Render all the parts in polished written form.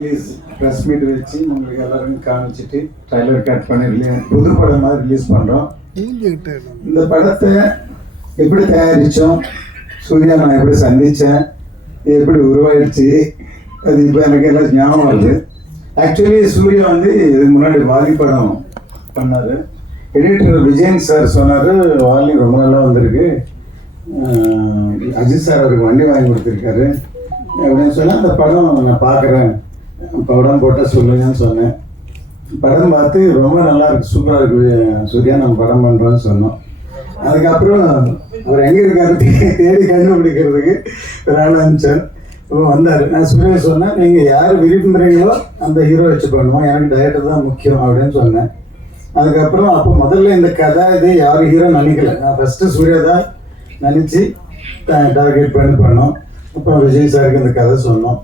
Please press meet வச்சு உங்களுக்கு எல்லாரும் காமிச்சிட்டு ட்ரைலர் கட் பண்ணி புது படம் மாதிரி ரிலீஸ் பண்ணுறோம். இந்த படத்தை எப்படி தயாரித்தோம், சூர்யா நான் எப்படி சந்தித்தேன், எப்படி உருவாயிடுச்சு, அது இப்போ எனக்கு எல்லாம் ஞாபகம் வருது. ஆக்சுவலி சூர்யா வந்து இதுக்கு முன்னாடி வாலி படம் பண்ணார். எடிட்டர் விஜயன் சார் சொன்னார், வாலி ரொம்ப நல்லா வந்திருக்கு, அஜித் சார் அவருக்கு வண்டி வாங்கி கொடுத்துருக்காரு அப்படின்னு சொன்னால் அந்த படம் நான் பார்க்குறேன், படம் போட்டால் சொல்லுங்கன்னு சொன்னேன். படம் பார்த்து ரொம்ப நல்லா இருக்கு, சூப்பராக இருக்கு சூர்யா, நம்ம படம் பண்ணுறோன்னு சொன்னோம். அதுக்கப்புறம் அவர் எங்கே இருக்காரு தேடி கண்டுபிடிக்கிறதுக்கு ஒரு ஆள் அனுப்பிச்சார். இப்போ வந்தார். நான் சூர்யா சொன்னேன், நீங்கள் யார் விரும்புகிறீங்களோ அந்த ஹீரோ வச்சு பண்ணுவோம், எனக்கு டைரக்டர் தான் முக்கியம் அப்படின்னு சொன்னேன். அதுக்கப்புறம் அப்போ முதல்ல இந்த கதை இது யார் ஹீரோ நினைக்கல, நான் ஃபஸ்ட்டு சூர்யா தான் நினச்சி டார்கெட் பண்ணி பண்ணோம். அப்புறம் விஜய் சாருக்கு இந்த கதை சொன்னோம்.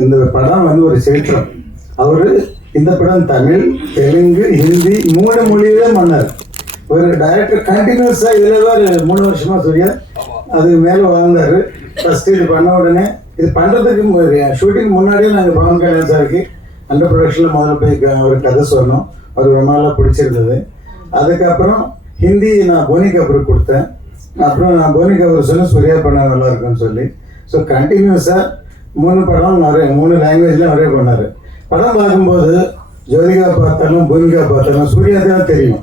இந்த படம் வந்து ஒரு சரித்திரம். அவர் இந்த படம் தமிழ், தெலுங்கு, ஹிந்தி 3 மொழியிலே பண்ணார். ஒரு டைரக்டர் கண்டினியூஸாக இதில் தான் 3 வருஷமாக சூர்யா அதுக்கு மேலே வாழ்ந்தார். ஃபஸ்ட்டு இது பண்ண உடனே இது பண்ணுறதுக்கு ஷூட்டிங் முன்னாடியே நாங்கள் பவன் கல்யாண் சாருக்கு அண்டர் ப்ரொடக்ஷனில் முதல்ல போய் ஒரு கதை சொன்னோம். அவர் ரொம்ப நாளாக பிடிச்சிருந்தது. அதுக்கப்புறம் ஹிந்தி நான் போனி கபூருக்கு கொடுத்தேன். அப்புறம் நான் போனி கபூர் சொன்னேன் சூர்யா பண்ண நல்லா இருக்குன்னு சொல்லி. ஸோ கண்டினியூஸாக 3 படம் நிறைய 3 லாங்குவேஜில் நிறைய பண்ணார். படம் பார்க்கும்போது ஜோதிகா பார்த்தாலும் பூமிகா பார்த்தாலும் சூர்யா தான் தெரியும்.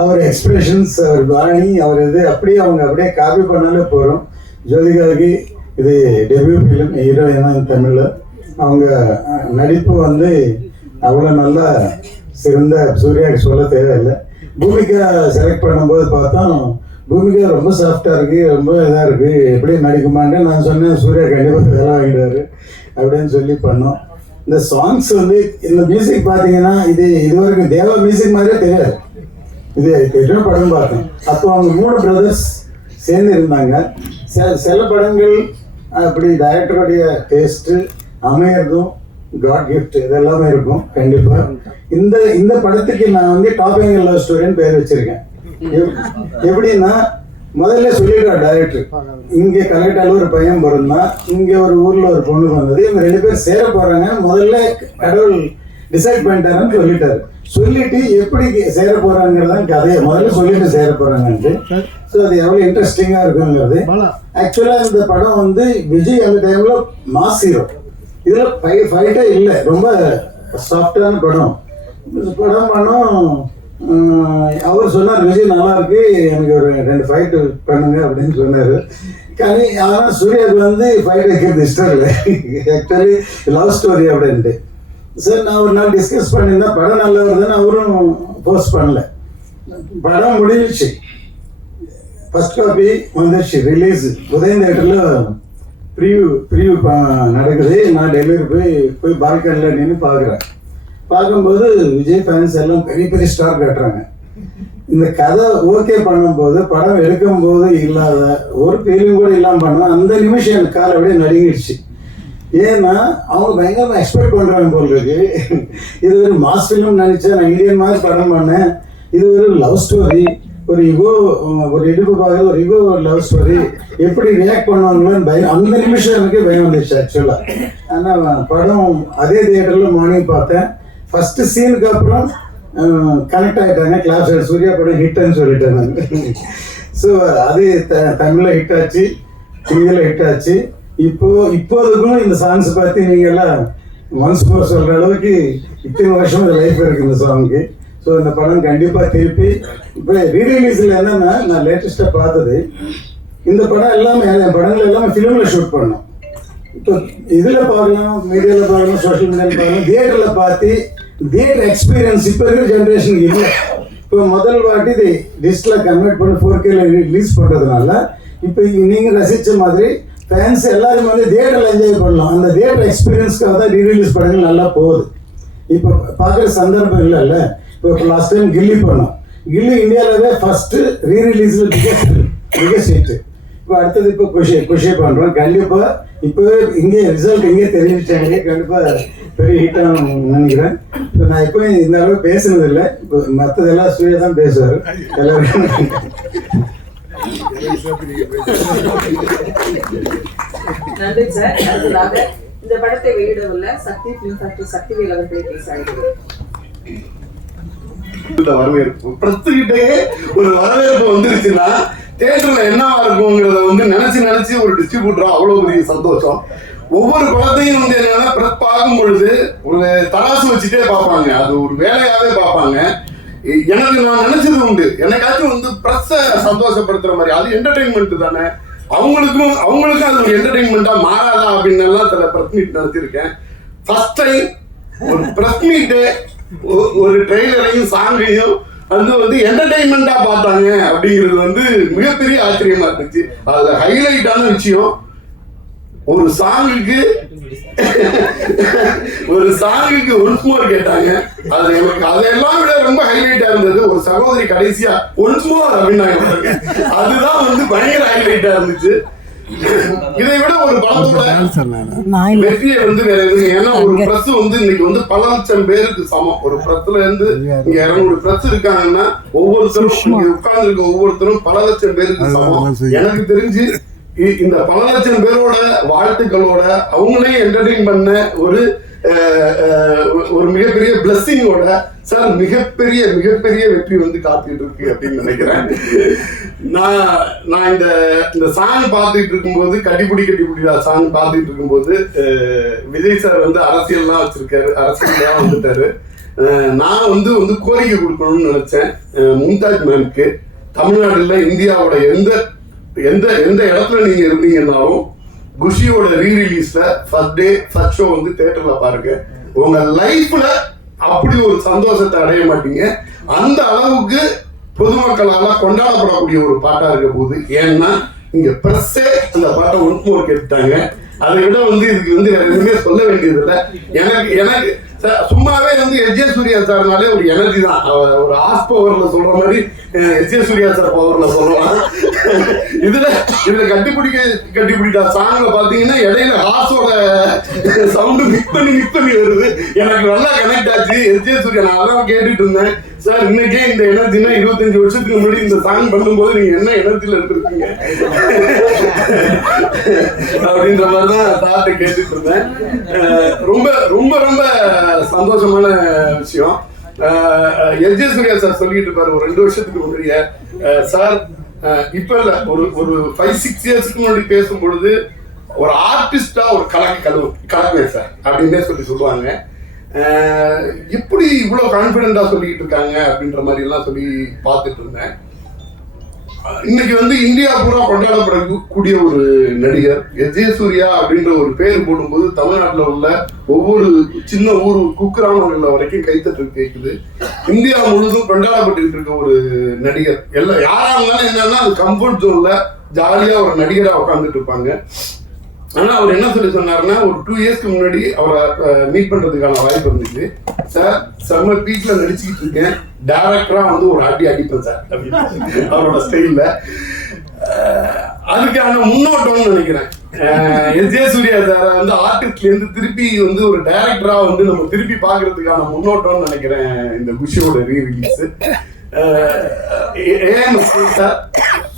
அவர் எக்ஸ்பிரஷன்ஸ், அவர் பாணி, அவர் இது அப்படியே அவங்க அப்படியே காப்பி பண்ணாலே போகிறோம். ஜோதிகாவுக்கு இது டெபியூ ஃபிலிம், ஹீரோயினா தமிழில். அவங்க நடிப்பு வந்து அவ்வளோ நல்லா சிறந்த சூர்யாவுக்கு சொல்ல தேவையில்லை. பூமிகா செலக்ட் பண்ணும்போது பார்த்தோம், பூமிகா ரொம்ப சாஃப்டாக இருக்குது, ரொம்ப இதாக இருக்குது, எப்படி நடிக்குமான்னு நான் சொன்னேன், சூர்யா கண்டிப்பாக வேலை வாங்கிடுவார் அப்படின்னு சொல்லி பண்ணோம். இந்த சாங்ஸ் வந்து இந்த மியூசிக் பார்த்தீங்கன்னா இதுவரைக்கும் தேவா மியூசிக் மாதிரியே தெரியாது. இது எத்தனை படம் பார்த்தேன். அப்போ அவங்க 3 பிரதர்ஸ் சேர்ந்து இருந்தாங்க. சில படங்கள் அப்படி டைரக்டருடைய டேஸ்ட்டு அமையறதும் காட் கிஃப்ட் இதெல்லாமே இருக்கும் கண்டிப்பாக. இந்த படத்துக்கு நான் வந்து டாப் ஆங்கிள் லவ் ஸ்டோரின்னு பேர் வச்சுருக்கேன். எப்படின்னா முதல்ல சொல்லிடுறார் டைரக்டர், இங்கே கலெக்டால ஒரு பையன் பிறந்தா, இங்கே ஒரு ஊரில் ஒரு பொண்ணு வந்தது, இவங்க 2 பேர் சேர போகிறாங்க, முதல்ல கடவுள் டிசைட் பண்ணிட்டாருன்னு சொல்லிட்டாரு. சொல்லிட்டு எப்படி சேர போகிறாங்கிறதான் கதையை முதல்ல சொல்லிட்டு சேர போகிறாங்கன்ட்டு. ஸோ அது எவ்வளோ இன்ட்ரெஸ்டிங்காக இருக்குங்கிறது. ஆக்சுவலாக இந்த படம் வந்து விஜய் அந்த டைமில் மாஸ் ஹீரோ, இதில் ஃபைட்டே இல்லை, ரொம்ப சாஃப்டான படம் பண்ணோம். அவர் சொன்னார், விஜய் நல்லா இருக்கு, எனக்கு ஒரு 2 ஃபைட்டு பண்ணுங்க அப்படின்னு சொன்னார். ஆனால் சூர்யாவுக்கு வந்து ஃபைட் வைக்கிறது இஷ்டம் இல்லை, ஆக்சுவலி லவ் ஸ்டோரி அப்படின்ட்டு. சார் நான் ஒரு நாள் டிஸ்கஸ் பண்ணியிருந்தேன், படம் நல்லா வருதுன்னு அவரும் போஸ்ட் பண்ணல. படம் முடிஞ்சிச்சு, ஃபர்ஸ்ட் காப்பி வந்துடுச்சு, ரிலீஸ் உதயம் தேட்டரில் ப்ரீவியூ நடக்குது. நான் டெலிவரி போய் பால்கனில் நின்று பார்க்குறேன். பார்க்கும்போது விஜய் ஃபேன்ஸ் எல்லாம் பெரிய பெரிய ஸ்டார் கட்டுறாங்க. இந்த கதை ஓகே பண்ணும்போது படம் எடுக்கும்போது இல்லாத ஒரு ஃபீலிங் கூட இல்லாமல் பண்ணோம். அந்த நிமிஷம் எனக்கு காலை அப்படியே நடுங்கிடுச்சு. ஏன்னா அவங்க பயங்கரமாக எக்ஸ்பெக்ட் பண்ணுறாங்க போல் இருக்கு. இது ஒரு மாஸ் ஃபிலிம் நினச்சேன், நான் இந்தியன் மாதிரி படம் பண்ணேன். இது ஒரு லவ் ஸ்டோரி, ஒரு யுகோ, ஒரு இடுப்பு பார்க்குறது ஒரு யுகோ லவ் ஸ்டோரி, எப்படி ரியாக்ட் பண்ணுவாங்களோன்னு பயம். அந்த நிமிஷம் எனக்கு பயம் வந்துடுச்சு ஆக்சுவலாக. ஆனால் படம் அதே தியேட்டரில் மார்னிங் பார்த்தேன். ஃபஸ்ட்டு சீனுக்கு அப்புறம் கனெக்ட் ஆகிட்டாங்க, கிளாஸ் சூர்யா படம் ஹிட்னு சொல்லிட்டேன் நான். ஸோ அது தமிழில் ஹிட் ஆச்சு, ஹிந்தியில் ஹிட் ஆச்சு. இப்போதுக்கும் இந்த சாங்ஸ் பார்த்து நீங்கள்லாம் ஒன்ஸ் மோர் சொல்கிற அளவுக்கு இத்தனை வருஷம் இந்த லைஃப் இருக்குது இந்த சாங்க்கு. ஸோ இந்த படம் கண்டிப்பாக திருப்பி இப்போ ரீரிலீஸில் என்னென்னா, நான் லேட்டஸ்ட்டாக பார்த்தது இந்த படம் எல்லாமே, என் படங்கள் எல்லாமே ஃபிலிமில் ஷூட் பண்ணோம். இப்போ இதில் பார்க்கலாம், மீடியாவில் பார்க்கலாம், சோஷியல் மீடியாவில் பார்க்கலாம், தியேட்டரில் பார்த்து தியேட்டர் எக்ஸ்பீரியன்ஸ் இப்போ இருக்கிற ஜென்ரேஷனுக்கு இல்லை. இப்போ முதல் வாட்டி இது டிஜிட்டலாக கன்வெர்ட் பண்ணி 4K ரிலீஸ் பண்ணுறதுனால இப்போ நீங்கள் ரசித்த மாதிரி ஃபேன்ஸ் எல்லாரும் வந்து தியேட்டரில் என்ஜாய் பண்ணலாம். அந்த தியேட்டர் எக்ஸ்பீரியன்ஸ்க்காக தான் ரீரிலீஸ் படங்கள் நல்லா போகுது. இப்போ பார்க்குற சந்தர்ப்பம் இல்லைல்ல. இப்போ லாஸ்ட் டைம் கில்லி பண்ணோம். கில்லி இந்தியாவிலவே ஃபஸ்ட்டு ரீரிலீஸில் பிகெஸ்ட் ஹிட்டு. இப்போ அடுத்தது இப்போ குஷி பண்ணுறோம். கண்டிப்பாக இப்போ இங்கே ரிசல்ட் இங்கே தெரிஞ்சிட்டாங்க, கண்டிப்பாக பெரிய ஹிட்டாக நினைக்கிறேன். இப்போ நான் இப்போ இந்த அளவு பேசுனதில்லை, இப்போ மற்றதெல்லாம் சூர்யா தான் பேசுவார் எல்லாரும். நன்றி சார். அடுத்ததாக இந்த படத்தை வெளியிடவுள்ள சக்தி பிலிம் ஃபேக்டரி சக்திவேல் அவர்களை பேசுகிறார்கள். வரவேற்பு பிரஸ்கிட்டே ஒரு வரவேற்பு வந்துருச்சுன்னா தியேட்டர்ல என்னவா இருக்குங்கிறத வந்து நினைச்சு ஒரு டிஸ்ட்ரிபியூட்டரா அவ்வளவு பெரிய சந்தோஷம். ஒவ்வொரு படத்தையும் வந்து என்னன்னா பிரஸ் பார்க்கும் பொழுது ஒரு தராசு வச்சுட்டே பார்ப்பாங்க, அது ஒரு வேலையாவே பார்ப்பாங்க. எனக்கு நான் நினைச்சது உண்டு, எனக்காச்சும் வந்து பிரஸ்ஸை சந்தோஷப்படுத்துற மாதிரி, அது என்டர்டைன்மெண்ட் தானே, அவங்களுக்கும் அது ஒரு என்டர்டைன்மெண்டா மாறாதா அப்படின்னு எல்லாம் சில பிரஸ் மீட் நடத்திருக்கேன். ஃபர்ஸ்ட் டைம் ஒரு பிரஸ் மீட்டு ஒரு ட்ரெய்லரையும் சாங்கையும் வந்து என்டர்டைன்மெண்டா பார்த்தாங்க அப்படிங்கிறது வந்து மிகப்பெரிய ஆச்சரியமா இருந்துச்சு. அதுல ஹைலைட்டான விஷயம், ஒரு சாங்குக்கு ஒன்ஸ் மோர் கேட்டாங்க. அது எனக்கு அதெல்லாம் விட ரொம்ப ஹைலைட்டா இருந்தது. ஒரு சகோதரி கடைசியா ஒன்ஸ் மோர் அப்படின்னாங்க, அதுதான் வந்து பயங்கர ஹைலைட்டா இருந்துச்சு. இதை விட ஒரு படத்தோட வெற்றியை வந்து வேற எதுவும், ஏன்னா ஒரு பிரஸ் வந்து இன்னைக்கு வந்து பல லட்சம் பேருக்கு சமம். ஒரு பிரஸ்ல இருந்து இங்க 200 பிரஸ் இருக்காங்கன்னா ஒவ்வொருத்தரும் இங்க உட்கார்ந்து இருக்க ஒவ்வொருத்தரும் பல லட்சம் பேருக்கு சமம். எனக்கு தெரிஞ்சு இந்த பல லட்சம் பேரோட வாழ்த்துக்களோட அவங்களே என்டர்டெயின் பண்ண ஒரு மிகப்பெரிய பிளஸ்ஸிங்கோட சார் மிகப்பெரிய வெற்றி வந்து காத்துட்டு இருக்கு அப்படின்னு நினைக்கிறேன். நான் இந்த சாங் பார்த்துட்டு இருக்கும்போது, கட்டிப்பிடிடா சாங் பார்த்துட்டு இருக்கும்போது விஜய் சார் வந்து அரசியல்லாம் வச்சிருக்காரு, அரசியல்லாம் வந்துட்டாரு. நான் வந்து கோரிக்கை கொடுக்கணும்னு நினைச்சேன். மும்தாஜ் மேம்க்கு தமிழ்நாடுல இந்தியாவோட எந்த இடத்துல நீங்க இருந்தீங்கன்னாலும் குஷியோட ரீரிலீஸ்ல ஃபர்ஸ்ட் டே ஃபர்ஸ்ட் ஷோ வந்து தியேட்டர்ல பாருங்க. உங்க லைஃப்ல அப்படி ஒரு சந்தோஷத்தை அடைய மாட்டீங்க. அந்த அளவுக்கு பொதுமக்களால கொண்டாடப்படக்கூடிய ஒரு பாட்டா இருக்க போகுது. ஏன்னா இங்க பிரஸ்ஸே அந்த பாட்டை ஒன்மோர் கேட்டாங்க. அதை விட வந்து இதுக்கு வந்து எதுவுமே சொல்ல வேண்டியது இல்லை. எனக்கு சும்மாவே வந்து எஸ்.ஜே. சூர்யா சார்னாலே ஒரு எனர்ஜி தான். ஒரு ஆஸ் பவர்ல சொல்ற மாதிரி எஸ்.ஜே. சூர்யா சார் பவர்ல சொல்லலாம். இதுல கட்டிப்பிடிடா சாங்ல பாத்தீங்கன்னா இடையில ஹார்ஸோட சவுண்டு மிக் பண்ணி வருது. எனக்கு நல்லா கனெக்ட் ஆச்சு. எஸ்.ஜே. சூர்யா நான் அதான் கேட்டுட்டு இருந்தேன், சார் இன்னைக்கே இந்த எனர்ஜினா 25 வருஷத்துக்கு முன்னாடி இந்த சாங் பண்ணும்போது நீங்க என்ன எனர்ஜில இருந்திருக்கீங்க அப்படின்ற மாதிரிதான் சார்ட்ட கேட்டுட்டு இருந்தேன். ரொம்ப ரொம்ப ரொம்ப சந்தோஷமான விஷயம். எஸ்.ஜே. சூர்யா சார் சொல்லிட்டு இருப்பாரு ஒரு 2 வருஷத்துக்கு முன்னாடியே, சார் இப்ப இல்ல ஒரு 5-6 இயர்ஸ்க்கு முன்னாடி பேசும் பொழுது ஒரு ஆர்டிஸ்டா ஒரு கலக்குவேன் சார் அப்படின்னு சொல்லுவாங்க. எப்படி இவ்வளவு கான்பிடண்டா சொல்லிட்டு இருக்காங்க அப்படின்ற மாதிரி எல்லாம் சொல்லி பார்த்துட்டு இருந்தேன். இன்னைக்கு வந்து இந்தியா பூரா கொண்டாடப்படக்கூடிய ஒரு நடிகர் எஸ்.ஜே. சூர்யா அப்படின்ற ஒரு பேர் போடும்போது தமிழ்நாட்டில் உள்ள ஒவ்வொரு சின்ன ஊர் குக்கிராமங்கள்ல வரைக்கும் கைத்தட்டு கேட்குது. இந்தியா முழுவதும் கொண்டாடப்பட்டு இருக்க ஒரு நடிகர். எல்லாம் யாரா இருந்தாலும் என்னன்னா அது கம்ஃபர்ட் ஜோன்ல ஜாலியா ஒரு நடிகரா உட்காந்துட்டு இருப்பாங்க. ஆனா அவர் என்ன சொன்னாருன்னா, ஒரு 2 இயர்ஸ்க்கு முன்னாடி அவரை மீட் பண்றதுக்கான வாய்ப்பு இருந்துச்சு. சார் செம்ம பீக்ல நடிச்சுக்கிட்டு இருக்கேன், டைரக்டரா வந்து ஒரு அடிப்பேன் சார் அப்படின்னு அவரோட ஸ்டைல்ல. அதுக்கான முன்னோட்டம்னு நினைக்கிறேன். எஸ்.ஜே. சூர்யா சார் வந்து ஆர்டிஸ்ட்ல இருந்து திருப்பி வந்து ஒரு டைரக்டரா வந்து நம்ம திருப்பி பாக்குறதுக்கான முன்னோட்டம்னு நினைக்கிறேன் இந்த குஷியோட ரீரிலீஸ். சார்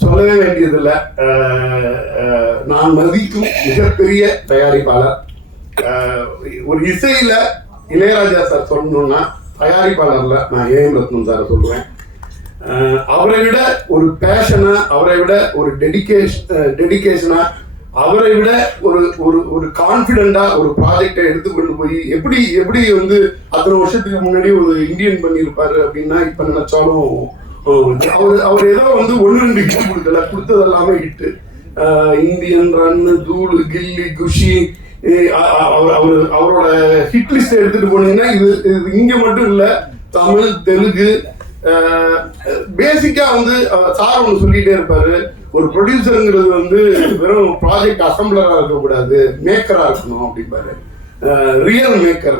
சொல்லவே வேண்டியதில்லை, நான் மதிக்கும் மிகப்பெரிய தயாரிப்பாளர். ஒரு இசையில இளையராஜா சார் சொல்லணும்னா தயாரிப்பாளர்ல நான் ஏஎம் ரத்னம் சார் சொல்லுவேன். அவரை விட ஒரு பேஷனா, அவரை விட ஒரு டெடிகேஷனா, அவரை விட ஒரு கான்பிடண்டா ஒரு ப்ராஜெக்டை எடுத்துக்கொண்டு போய் எப்படி வந்து அத்தனை வருஷத்துக்கு முன்னாடி ஒரு இந்தியன் பண்ணியிருப்பாரு அப்படின்னா இப்ப நினைச்சாலும் அவர் ஏதோ வந்து 1-2 ஹிட் கொடுக்கல, கொடுத்ததெல்லாமே ஹிட்டு. இந்தியன், ரன்னு, தூளு, கில்லி, குஷி, அவரோட ஹிட் லிஸ்ட் எடுத்துட்டு போனீங்கன்னா இது இங்க மட்டும் இல்ல, தமிழ், தெலுங்கு, பேசிக்கா வந்து சார் ஒன்று சொல்லிட்டே இருப்பாரு, ஒரு ப்ரொடியூசருங்கிறது வந்து வெறும் ப்ராஜெக்ட் அசம்பிளரா இருக்கக்கூடாது, மேக்கரா இருக்கணும் அப்படிம்பாரு. ரியல் மேக்கர்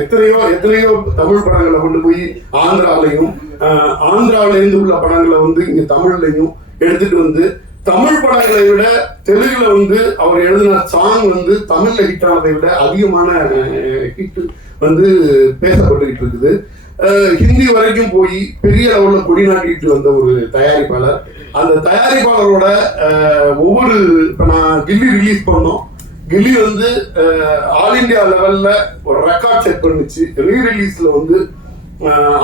எத்தனையோ தமிழ் படங்களை கொண்டு போய் ஆந்திராவில இருந்து உள்ள படங்களை வந்து இங்க தமிழ்லையும் எடுத்துட்டு வந்து, தமிழ் படங்களை விட தெலுங்குல வந்து அவர் எழுதின சாங் வந்து தமிழ்ல ஹிட் ஆனதை விட அதிகமான ஹிட் வந்து பேசப்பட்டுக்கிட்டு இருக்குது. ஹிந்தி வரைக்கும் போய் பெரிய லெவலில் கொடிநாட்டிட்டு வந்த ஒரு தயாரிப்பாளர். அந்த தயாரிப்பாளரோட ஒவ்வொரு இப்போ நான் கில்லி ரிலீஸ் பண்ணோம், கில்லி வந்து ஆல் இண்டியா லெவல்ல ஒரு ரெக்கார்ட் செட் பண்ணுச்சு. ரீரிலீஸ்ல வந்து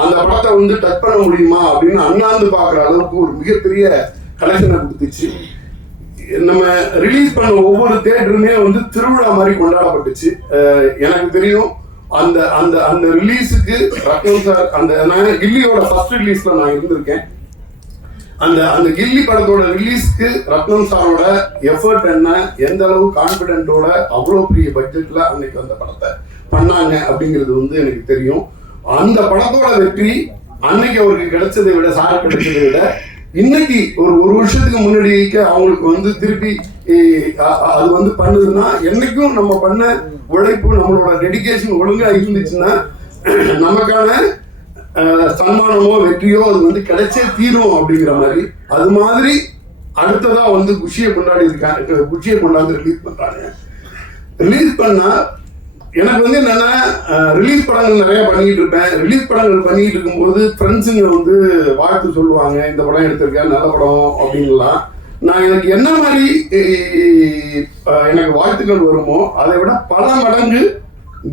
அந்த படத்தை வந்து டச் பண்ண முடியுமா அப்படின்னு அண்ணாந்து பார்க்குற அளவுக்கு ஒரு மிகப்பெரிய கலெக்ஷனை கொடுத்துச்சு. நம்ம ரிலீஸ் பண்ண ஒவ்வொரு தியேட்டருமே வந்து திருவிழா மாதிரி கொண்டாடப்பட்டுச்சு. எனக்கு தெரியும் அந்த அந்த அந்த ரிலீஸுக்கு ரத்னம் சார், அந்த நான் கில்லியோட ஃபர்ஸ்ட் ரிலீஸ்ல நான் இருந்திருக்கேன். அந்த அந்த கில்லி படத்தோட ரிலீஸ்க்கு ரத்னம் சாரோட எஃபர்ட் என்ன, எந்த அளவு கான்பிடென்ட்டோட அவ்வளோ பெரிய பட்ஜெட்ல அன்னைக்கு அந்த படத்தை பண்ணாங்க அப்படிங்கிறது வந்து எனக்கு தெரியும். அந்த படத்தோட வெற்றி அன்னைக்கு அவருக்கு கிடைச்சதை விட, சார் கிடைச்சதை விட, இன்னைக்கு ஒரு வருஷத்துக்கு முன்னாடிக்கு அவங்களுக்கு வந்து திருப்பி அது வந்து பண்ணுதுன்னா, என்னைக்கும் நம்ம பண்ண உழைப்பு, நம்மளோட டெடிகேஷன் ஒழுங்கா இருந்துச்சுன்னா நமக்கான சன்மானமோ வெற்றியோ அது வந்து கிடைச்சே தீரும் அப்படிங்கிற மாதிரி. அது மாதிரி அடுத்ததா வந்து குஷியை கொண்டாந்து ரிலீஸ் பண்றாங்க. ரிலீஸ் பண்ணா எனக்கு வந்து என்னன்னா, ரிலீஸ் படங்கள் நிறைய பண்ணிட்டு இருப்பேன். ரிலீஸ் படங்கள் பண்ணிட்டு இருக்கும்போது ஃப்ரெண்ட்ஸுங்க வந்து வாழ்த்து சொல்லுவாங்க, இந்த படம் எடுத்திருக்கேன், நல்ல படம் அப்படின்லாம். நான் எனக்கு என்ன மாதிரி எனக்கு வாழ்த்துக்கள் வருமோ அதை விட பல மடங்கு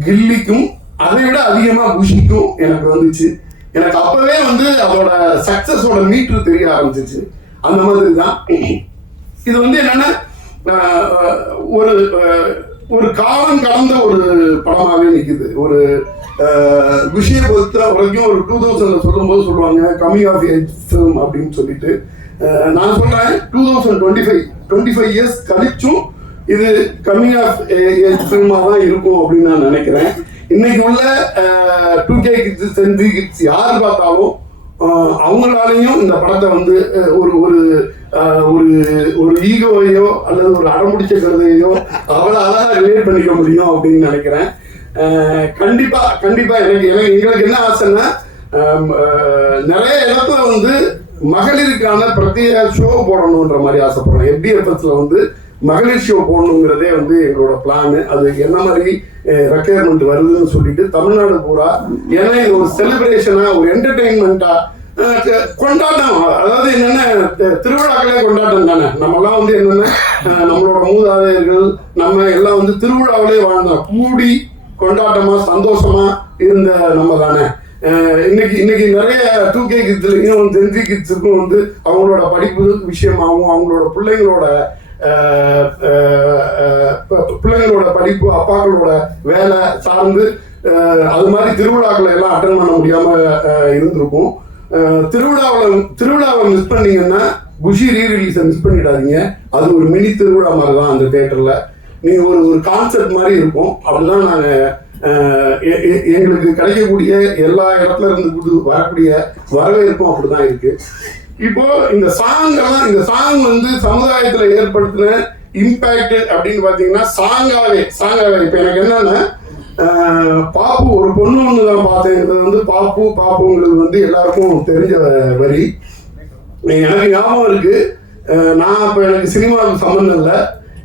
கில்லிக்கும், அதை விட அதிகமா குஷிக்கும் எனக்கு வந்துச்சு. எனக்கு அப்பவே வந்து அதோட சக்சஸோட மீட்ரு தெரிய ஆரம்பிச்சிச்சு. அந்த மாதிரி தான் இது வந்து என்னன்னா, ஒரு ஒரு காலம் கடந்த ஒரு படமாகவே நிற்குது. ஒரு விஷயம் பொறுத்த வரைக்கும் ஒரு 2000 சொல்லும்போது சொல்லுவாங்க கமிங் ஆஃப் ஏஜ் ஃபிலிம் அப்படின்னு சொல்லிட்டு. நான் சொல்றேன் 2025 இயர்ஸ் கழிச்சும் இது கமிங் ஆஃப் ஏஜ் ஃபிலிமாக தான் இருக்கும் அப்படின்னு நான் நினைக்கிறேன். இன்னைக்கு உள்ள 2K kids, Gen Z kids யார் பார்த்தாலும் அவங்களாலையும் இந்த படத்தை வந்து ஒரு ஒரு ஒரு ஒரு ஈகோவையோ அல்லது ஒரு அடம்பிடிச்ச கருதையோ அவ்வளோ அழகாக ரிலேட் பண்ணிக்க முடியும் அப்படின்னு நினைக்கிறேன். கண்டிப்பா கண்டிப்பா எங்களுக்கு என்ன ஆசைன்னா, நிறைய இடத்துல வந்து மகளிருக்கான பிரத்யேக ஷோ போடணுன்ற மாதிரி ஆசைப்படுறோம். FDFSல வந்து மகளிர் ஷோ போடணுங்கிறதே வந்து எங்களோட பிளான். அது என்ன மாதிரி ரெக்குயர்மெண்ட் வருதுன்னு சொல்லிட்டு தமிழ்நாடு பூரா, ஏன்னா இது ஒரு செலிப்ரேஷனா, ஒரு என்டர்டெயின்மெண்டா, கொண்டாட்டம். அதாவது என்னன்னா, திருவிழாக்களே கொண்டாட்டம் தானே. நம்மெல்லாம் வந்து என்னன்னா, நம்மளோட மூதாதையர்கள் நம்ம எல்லாம் வந்து திருவிழாவிலே வாழ்ந்தோம். கூடி கொண்டாட்டமா சந்தோஷமா இருந்த நம்ம தானே. இன்னைக்கு நிறைய 2K கிட்ஸ்லையும் Gen Z கிட்ஸுக்கும் வந்து அவங்களோட படிப்பு விஷயமாகவும், அவங்களோட பிள்ளைங்களோட படிப்பு, அப்பாக்களோட வேலை சார்ந்து அது மாதிரி திருவிழாக்களை எல்லாம் அட்டன் பண்ண முடியாம இருந்திருக்கும். திருவிழாவை மிஸ் பண்ணீங்கன்னா குஷி ரீரிலீஸை மிஸ் பண்ணிடாதீங்க. அது ஒரு மினி திருவிழா மாதிரி தான் அந்த தியேட்டர்ல. நீங்க ஒரு கான்செப்ட் மாதிரி இருக்கும். அப்படிதான் நாங்க எங்களுக்கு கிடைக்கக்கூடிய எல்லா இடத்துல இருந்து வரக்கூடிய வரவேற்பும் அப்படிதான் இருக்கு. இப்போ இந்த சாங் வந்து சமுதாயத்துல ஏற்படுத்தின இம்பாக்ட் அப்படின்னு பாத்தீங்கன்னா சாங்காவே இப்ப எனக்கு என்னன்னா, பாப்பு ஒரு பொண்ணு ஒண்ணுதான் பார்த்தேங்கிறது வந்து பாப்புங்கிறது வந்து எல்லாருக்கும் தெரிஞ்ச வரி. எனக்கு ஞாபகம் இருக்கு. நான் இப்ப எனக்கு சினிமாவுக்கு சம்பந்தம் இல்லை.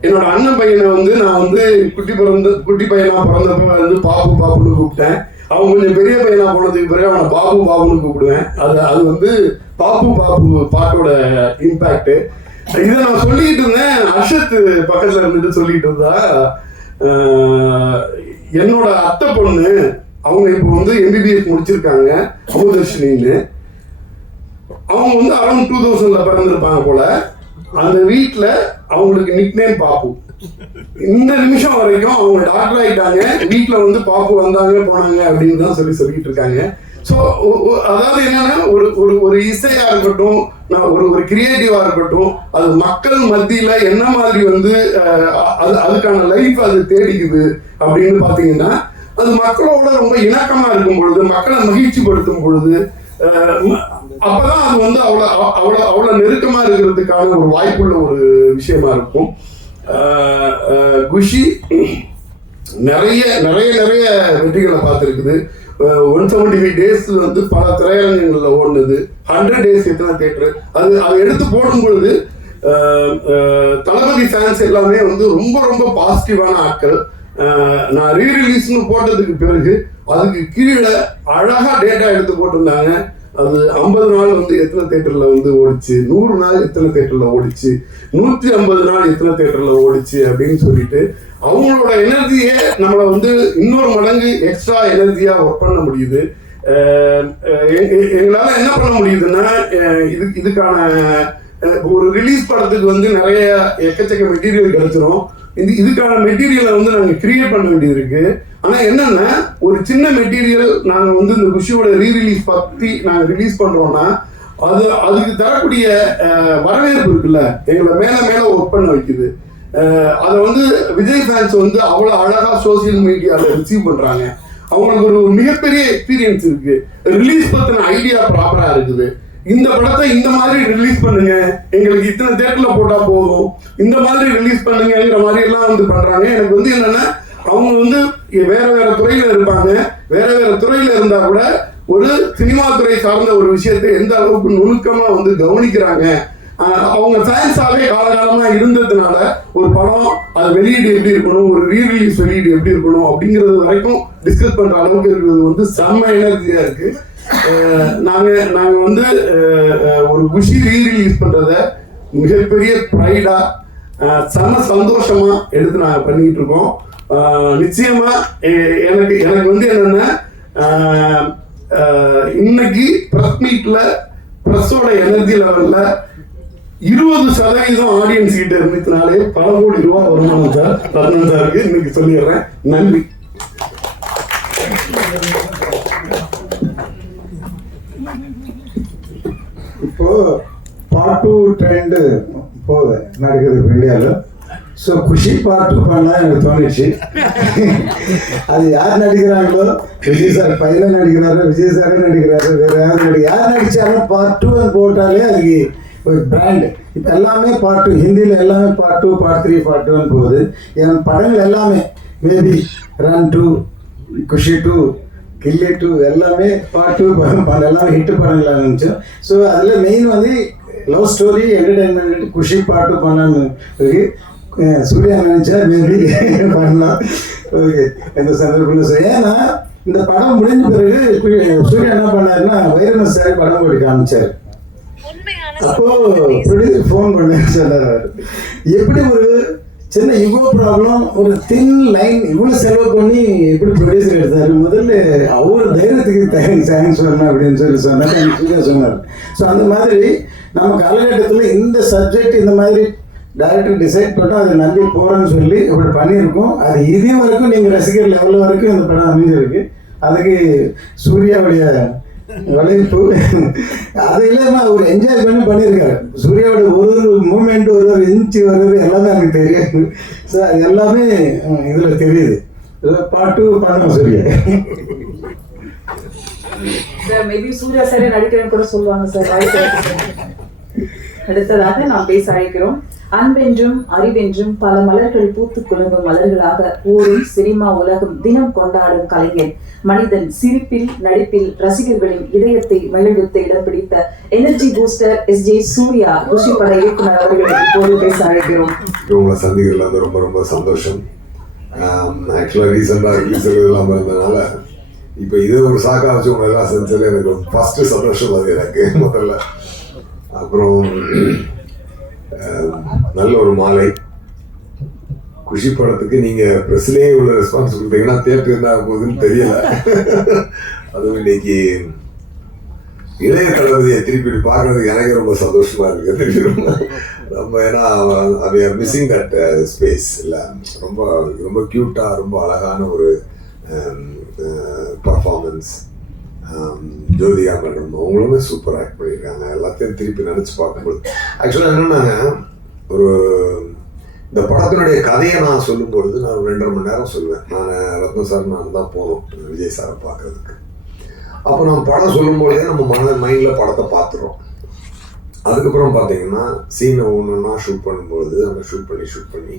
என்னோட அண்ணன் பையனை வந்து நான் வந்து குட்டி பையனா பிறந்தப்ப வந்து பாப்புன்னு கூப்பிட்டேன். அவன் கொஞ்சம் பெரிய பையனா போனதுக்கு பிறகு அவனை பாப்புன்னு கூப்பிடுவேன். அது வந்து பாப்பு பாட்டோட இம்பாக்ட். இதை நான் சொல்லிட்டு இருந்தேன். அர்ஷத் பக்கத்துல இருந்துட்டு சொல்லிட்டு இருந்தா, என்னோட அத்தை பொண்ணு அவங்க இப்போ வந்து MBBS முடிச்சிருக்காங்க, அமுதர்ஷினின்னு. அவங்க வந்து அரௌண்ட் 2000ல பிறந்திருப்பாங்க போல. அந்த வீட்டுல அவங்களுக்கு நிக்நேம் பாப்பு. இந்த நிமிஷம் வரைக்கும் அவங்க டாக்டர் ஆயிட்டாங்க. வீட்டுல வந்து பாப்பு வந்தாங்க போனாங்க அப்படின்னு தான் சொல்லிட்டு இருக்காங்க. ஸோ அதாவது என்னன்னா, ஒரு இசையா இருக்கட்டும், ஒரு கிரியேட்டிவா இருக்கட்டும், அது மக்கள் மத்தியில என்ன மாதிரி வந்து அதுக்கான லைஃப் அது தேடிக்குது அப்படின்னு பாத்தீங்கன்னா, அது மக்களோட ரொம்ப இணக்கமா இருக்கும் பொழுது, மக்களை மகிழ்ச்சிப்படுத்தும் பொழுது, அப்பதான் அது வந்து அவ்வளவு நெருக்கமா இருக்கிறதுக்கான ஒரு வாய்ப்புள்ள ஒரு விஷயமா இருக்கும். குஷி நிறைய நிறைய நிறைய வெற்றிகளை பார்த்துருக்குது. 175 டேஸ் வந்து பல திரையரங்கங்கள்ல ஓடுனது. 100 டேஸ் எத்தனை தியேட்டர் அது எடுத்து போடும் பொழுது தளபதி ஃபேன்ஸ் எல்லாமே வந்து ரொம்ப ரொம்ப பாசிட்டிவான ஆட்கள். நான் ரீரிலீஸ்னு போட்டதுக்கு பிறகு அதுக்கு கீழே அழகா டேட்டா எடுத்து போட்டிருந்தாங்க. அது 50 நாள் வந்து எத்தனை தேட்டரில் வந்து ஓடிச்சு, 100 நாள் எத்தனை தேட்டரில் ஓடிச்சு, 150 நாள் எத்தனை தேட்டரில் ஓடிச்சு அப்படின்னு சொல்லிட்டு அவங்களோட எனர்ஜியை நம்மளை வந்து இன்னொரு மடங்கு எக்ஸ்ட்ரா எனர்ஜியாக ஒர்க் பண்ண முடியுது. எங்களால் என்ன பண்ண முடியுதுன்னா, இதுக்கான ஒரு ரிலீஸ் படத்துக்கு வந்து நிறைய எக்கச்சக்க மெட்டீரியல் கிடைச்சிரும். இதுக்கான மெட்டீரியலை வந்து நாங்கள் கிரியேட் பண்ண வேண்டியது இருக்கு. ஆனால் என்னன்னா, ஒரு சின்ன மெட்டீரியல் நாங்கள் வந்து இந்த குஷியோட ரீரிலீஸ் பற்றி நாங்கள் ரிலீஸ் பண்ணுறோம்னா அதுக்கு தரக்கூடிய வரவேற்பு இருக்குல்ல, எங்களை மேலே மேலே ஒர்க் பண்ண வைக்குது. அதை வந்து விஜய் ஃபேன்ஸ் வந்து அவ்வளோ அழகாக சோசியல் மீடியாவில் ரிசீவ் பண்ணுறாங்க. அவங்களுக்கு ஒரு மிகப்பெரிய எக்ஸ்பீரியன்ஸ் இருக்கு. ரிலீஸ் பற்றின ஐடியா ப்ராப்பராக இருக்குது. இந்த படத்தை இந்த மாதிரி ரிலீஸ் பண்ணுங்க, எங்களுக்கு இத்தனை தேட்டர்ல போட்டா போதும், இந்த மாதிரி ரிலீஸ் பண்ணுங்கிற மாதிரி எல்லாம் வந்து பண்றாங்க. எனக்கு வந்து என்னன்னா, அவங்க வந்து வேற வேற துறையில இருப்பாங்க. வேற வேற துறையில இருந்தா கூட ஒரு சினிமா துறை சார்ந்த ஒரு விஷயத்தை எந்த அளவுக்கு நுணுக்கமா வந்து கவனிக்கிறாங்க. அவங்க ஃபேன்ஸாவே காலகாலமா இருந்ததுனால ஒரு படம் அது வெளியீடு எப்படி இருக்கணும், ஒரு ரீரிலீஸ் வெளியீடு எப்படி இருக்கணும் அப்படிங்கிறது வரைக்கும் டிஸ்கஸ் பண்ற அளவுக்கு இருக்கிறது வந்து செம்ம எனர்ஜியா இருக்கு. நாங்க வந்து ஒரு குஷி ரீரிலீஸ் பண்றத மிகப்பெரிய ப்ரைடா செம சந்தோஷமா எடுத்து நாங்க பண்ணிட்டு இருக்கோம். நிச்சயமா எனக்கு வந்து என்னன்னா, இன்னைக்கு பிரஸ் மீட்ல பிரஸோட எனர்ஜி லெவல்ல 20% ஆடியன்ஸ் கிட்ட இருந்ததுனாலே பல கோடி ரூபாய் வருமானம் சார் ரத்னன் சாருக்கு இன்னைக்கு சொல்லிடுறேன். நன்றி. இப்போ பார்ட் 2 ட்ரெண்டு போகுது நடக்குது இப்போ இந்தியாவில். ஸோ குஷி பார்ட் 2 பண்ணலாம் எனக்கு தோணுச்சு. அது யார் நடிக்கிறாங்களோ, விஜய் சார் பையனை நடிக்கிறாரு, விஜய் சாரே நடிக்கிறாரு, வேற யார் நடிச்சாலும் பார்ட் 2 போட்டாலே அதுக்கு ஒரு பிராண்டு. இப்போ எல்லாமே பார்ட் 2, ஹிந்தியில் எல்லாமே பார்ட் 2, பார்ட் 3, பார்ட் 2 போகுது. என் படங்கள் எல்லாமே மேபி ரன் 2, குஷி 2, கில்லி 2 எல்லாமே பார்ட் 2 எல்லாமே ஹிட் படங்களாக இருந்துச்சு. ஸோ அதில் மெயின் வந்து லவ் ஸ்டோரி என்டர்டைன்மெண்ட் குஷி பார்ட் 2 பண்ணான்னு இருக்கு. சூர்யா நினைச்சா மேபி பண்ணலாம். ஓகே, எந்த சந்தர்ப்பத்தில் ஏன்னா இந்த படம் முடிஞ்ச பிறகு சூர்யா என்ன பண்ணாருன்னா வைரமஸ் சார் படம் போட்டு காமிச்சார். அப்போ ப்ரொடியூசர் ஃபோன் பண்ண சொன்னார், எப்படி ஒரு சின்ன ஈகோ ப்ராப்ளம், ஒரு தின் லைன் இவ்வளோ செலவு பண்ணி எப்படி ப்ரொடியூசர் எடுத்தார், முதல்ல ஒவ்வொரு தைரியத்துக்கு தேங்க்ஸ் சொல்லணும் அப்படின்னு சொன்னார். எனக்கு சூர்யா சொன்னார். ஸோ அந்த மாதிரி நம்ம காலகட்டத்தில் இந்த சப்ஜெக்ட் இந்த மாதிரி டைரக்டர் டிசைட் பண்ணால் அதை நம்பி போகிறேன்னு சொல்லி இப்படி பண்ணியிருக்கோம். அது இதே வரைக்கும் நீங்கள் ரசிகர் லெவலில் வரைக்கும் இந்த படம் அமைஞ்சிருக்கு. அதுக்கு சூர்யாவுடைய வளைப்பு அது இல்லாமல் அவர் என்ஜாய் பண்ணி பண்ணியிருக்காரு. சூர்யாவோட ஒரு மூமெண்ட், ஒரு இன்ச்சு, எல்லாமே எனக்கு தெரியும். ஸோ அது எல்லாமே இதில் தெரியுது. பார்ட் 2 பண்ணுவோம் சூர்யா. சார் மேபி சூர்யா சாரே நடிக்கிறேன்னு கூட சொல்லுவாங்க சார். அடுத்ததாக நாம் பேச அழைக்கிறோம். அன்பென்றும் அறிவென்றும் பல மலர்கள் பூத்து குலுங்கும் மலர்களாக ஊரும் சினிமா உலகம் தினம் கொண்டாடும் கலைஞன், மனிதன் சிரிப்பில் நடிப்பில் ரசிகர்களின் இதயத்தை மகிழ்வித்து இடம் பிடித்த எனர்ஜி பூஸ்டர் SJ சூர்யா குஷி பட இயக்குனர் அவர்களை இப்போது பேச அழைக்கிறோம். இவங்களை சந்திக்கிறதுல வந்து ரொம்ப ரொம்ப சந்தோஷம். ஆக்சுவலாக ரீசெண்டாக ரிலீஸ் இல்லாமல் இருந்ததுனால இப்போ இதே ஒரு சாக்கா வச்சு உங்களை எல்லாம் செஞ்சது எனக்கு ஃபஸ்ட்டு சந்தோஷம் அது எனக்கு முதல்ல. அப்புறம் நல்ல ஒரு மாலை குஷி படத்துக்கு நீங்கள் ப்ரெஸ்லேயே உள்ள ரெஸ்பான்ஸ் கொடுத்தீங்கன்னா தேட்டர் என்ன ஆக போகுதுன்னு தெரியல. அதுவும் இன்னைக்கு இளைய தளபதியை திருப்பி பார்க்கறதுக்கு எனக்கு ரொம்ப சந்தோஷமா இருக்கு. திருப்பி ரொம்ப ஏன்னா we are missing that space இல்லை. ரொம்ப ரொம்ப க்யூட்டாக ரொம்ப அழகான ஒரு பர்ஃபார்மன்ஸ். ஜோதிகா மேடம் அவங்களுமே சூப்பர் ஆக்ட் பண்ணியிருக்காங்க. எல்லாத்தையும் திருப்பி நினச்சி பார்க்கும்போது ஆக்சுவலாக என்னென்னா, ஒரு இந்த படத்தினுடைய கதையை நான் சொல்லும்பொழுது நான் 2.5 மணி நேரம் சொல்லுவேன். நான் ரத்ன சார் நான் தான் போனோம் விஜய் சாரை பார்க்கறதுக்கு. அப்போ நம்ம படம் சொல்லும்போதே நம்ம மைண்டில் படத்தை பார்த்துறோம். அதுக்கப்புறம் பார்த்தீங்கன்னா சீனை ஒன்றுன்னா ஷூட் பண்ணும்பொழுது அந்த ஷூட் பண்ணி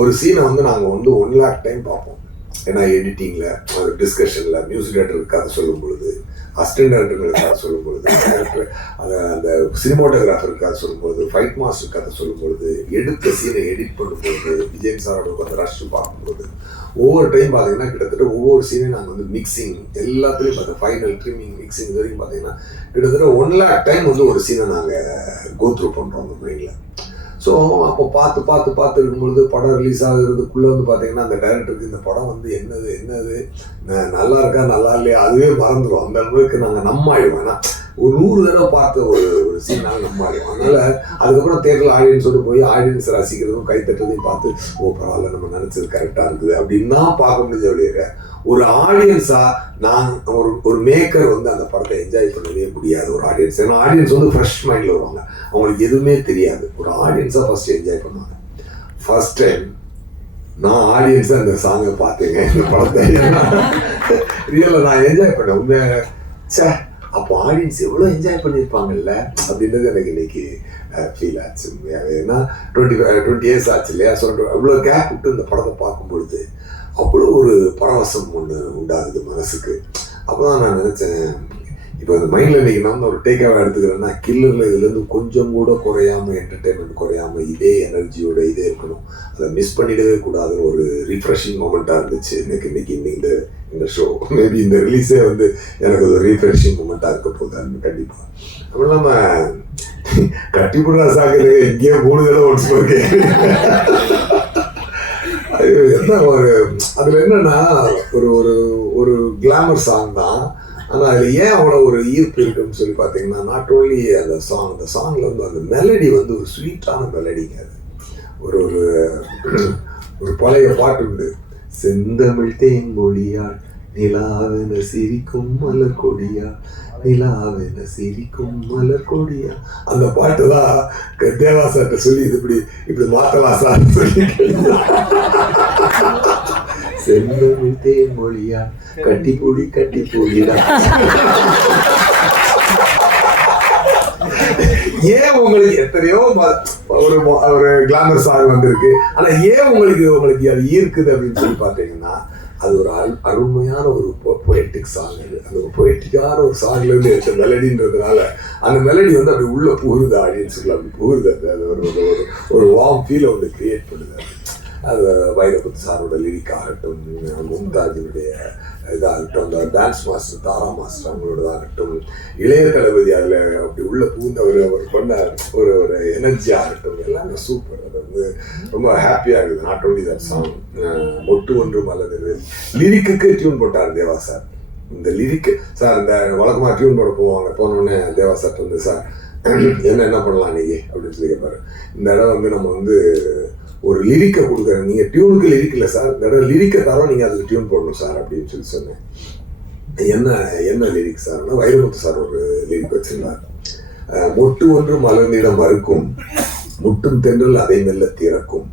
ஒரு சீனை வந்து நாங்கள் வந்து 1 lakh டைம் பார்ப்போம். ஏன்னா எடிட்டிங்கில், ஒரு டிஸ்கஷனில், மியூசிக் டைரக்டருக்கு கதை சொல்லும் பொழுது, அசிஸ்டன்ட் டைரக்டருக்கு கதை சொல்லும் பொழுது, அந்த சினிமாட்டோகிராஃபருக்கு கதை சொல்லும்பொழுது, ஃபைட் மாஸ்டருக்கு கதை சொல்லும் பொழுது, எடுத்த சீனை எடிட் பண்ணும்பொழுது, விஜய் சாரோட அந்த ரஷ் பார்க்கும்போது ஒவ்வொரு டைம் பார்த்தீங்கன்னா கிட்டத்தட்ட ஒவ்வொரு சீனையும் நாங்கள் வந்து மிக்சிங் எல்லாத்துலேயும் பார்த்தோம், ஃபைனல் ட்ரிமிங் மிக்சிங் இது வரைக்கும் பார்த்தீங்கன்னா கிட்டத்தட்ட 1 lakh டைம் வந்து ஒரு சீனை நாங்கள் கோத்ரூ பண்ணுறோம் அந்த மைண்டில். ஸோ அப்போ பார்த்து இருக்கும்பொழுது படம் ரிலீஸ் ஆகுறதுக்குள்ளே வந்து பார்த்தீங்கன்னா அந்த டைரக்டருக்கு இந்த படம் வந்து என்னது நல்லா இருக்கா நல்லா இல்லையா அதுவே மறந்துடும். அந்த அளவுக்கு நாங்கள் நம்மாயிடுவோம். ஏன்னா ஒரு 100 தடவை பார்த்த ஒரு சீன் நாங்கள் நம்மாயிடுவோம். அதனால் அதுக்கப்புறம் தேட்டரில் ஆடியன்ஸோடு போய் ஆடியன்ஸ் ரசிக்கிறதும் கைத்தட்டுறதையும் பார்த்து பரவாயில்ல நம்ம நினச்சது கரெக்டாக இருக்குது அப்படின்னு தான் பார்க்க முடிஞ்ச வழியிற ஒரு ஆடியன்ஸாக நான் ஒரு மேக்கர் வந்து அந்த படத்தை என்ஜாய் பண்ணவே முடியாது. ஒரு ஆடியன்ஸ், ஏன்னா ஆடியன்ஸ் வந்து ஃப்ரெஷ் மைண்டில் வருவாங்க, அவங்களுக்கு எதுவுமே தெரியாது. ஒரு ஆடியன்ஸாக ஃபஸ்ட்டு என்ஜாய் பண்ணுவாங்க. ஃபர்ஸ்ட் டைம் நான் ஆடியன்ஸாக இந்த சாங்கை பார்த்தேங்க, இந்த படத்தை ரியலில் நான் என்ஜாய் பண்ணேன். உண்மையாக சே அப்போ ஆடியன்ஸ் எவ்வளோ என்ஜாய் பண்ணியிருப்பாங்கல்ல அப்படின்றது எனக்கு இன்னைக்கு ஃபீல் ஆச்சு. உண்மையாகவே ஏன்னா 20 years ஆச்சு இல்லையா. ஸோ அவ்வளோ கேப் விட்டு இந்த படத்தை பார்க்கும்பொழுது அவ்வளோ ஒரு பரவசம் ஒன்று உண்டாகுது மனசுக்கு. அப்போ தான் நான் நினச்சேன், இப்போ அந்த மைண்டில் இன்றைக்கி நான் ஒரு டேக்காக எடுத்துக்கிறேன்னா கில்லரில் இதுலேருந்து கொஞ்சம் கூட குறையாமல் என்டர்டெயின்மெண்ட் குறையாமல் இதே எனர்ஜியோட இதே இருக்கணும், அதை மிஸ் பண்ணிடவே கூடாதுன்னு ஒரு ரிஃப்ரெஷிங் மொமெண்ட்டாக இருந்துச்சு இன்னைக்கு இந்த ஷோ. மேபி இந்த ரிலீஸே வந்து எனக்கு ஒரு ரீஃப்ரெஷிங் மூமெண்ட்டாக இருக்க போகுது கண்டிப்பாக. அதுவும் இல்லாமல் கட்டிப்புடா சாக்குது எங்கேயோ 3 தடவை ஒன்ஸ் போருக்கு. என்ன ஒரு அதில் என்னன்னா ஒரு கிளாமர் சாங் தான், ஆனால் அதில் ஏன் அவ்வளோ ஒரு ஈர்ப்பு இருக்குன்னு சொல்லி பார்த்தீங்கன்னா நாட் ஓன்லி அந்த சாங்கில் வந்து அந்த மெலடி வந்து ஒரு ஸ்வீட்டான மெலடிங்க. அது ஒரு பழைய பாட்டு உண்டு, செந்தமிழ் தேன்மொழியாள் நிலாவென சிரிக்கும் மலர் கொடியா நிலாவென சிரிக்கும் மலர் கொடியா. அந்த பாட்டு தான் தேவா சார்ட்ட சொல்லி இப்படி மாத்தலாம் சார் சொல்லி செந்தமிழ் தேன்மொழியா கட்டி பொடிடா. ஏன் உங்களுக்கு எத்தனையோ ஒரு கிளாமர் சாங் வந்திருக்கு, ஆனா ஏன் உங்களுக்கு அது ஈர்க்குது அப்படின்னு சொல்லி பார்த்தீங்கன்னா அது ஒரு அருமையான ஒரு பொயட்டிக் சாங். அது அந்த ஒரு பொயட்டிக்கான ஒரு சாங்ல இருந்து எடுத்த மெலடின்றதுனால அந்த மெலடி வந்து அப்படி உள்ள புகுது, ஆடியன்ஸுக்குள்ள அப்படி புகுது. அது ஒரு வார்ம் ஃபீலை வந்து கிரியேட் பண்ணுது. அது வைரமுத்து சாரோட லிரிக் ஆகட்டும், மும்தாஜினுடைய இதாகட்டும், அந்த டான்ஸ் மாஸ்டர் தாரா மாஸ்டர் அவங்களோடதாகட்டும், இளைய தளபதி அதில் அப்படி உள்ள பூந்தவர் பண்ண ஒரு எனர்ஜி ஆகட்டும், எல்லாமே சூப்பர். அது வந்து ரொம்ப ஹாப்பியாக இருக்குது. நாட் ஓன்லி தட் சாங், மொட்டு ஒன்று மலருது லிரிக்குக்கு டியூன் போட்டார் தேவா சார். இந்த லிரிக்கு சார் இந்த வழக்கமாக டியூன் போட போவாங்க, போனோடனே தேவா சார் வந்து சார் என்ன பண்ணலாம் நீங்கள் அப்படின்னு சொல்லி கேட்பாரு. இந்த இடம் வந்து நம்ம வந்து ஒரு லிரிக்கை கொடுக்குறேன், நீங்கள் டியூனுக்கு லிரிக் இல்லை சார், இந்த இடம் லிரிக்கை தரோம், நீங்கள் அதுக்கு டியூன் போடணும் சார் அப்படின்னு சொல்லி சொன்னேன். என்ன லிரிக் சார்னா வைரமுத்து சார் ஒரு லிரிக் வச்சிருந்தார், மொட்டு ஒன்று மலர்ந்திடம் மறுக்கும் முட்டும் தென்றல் அதை மெல்ல திறக்கும்,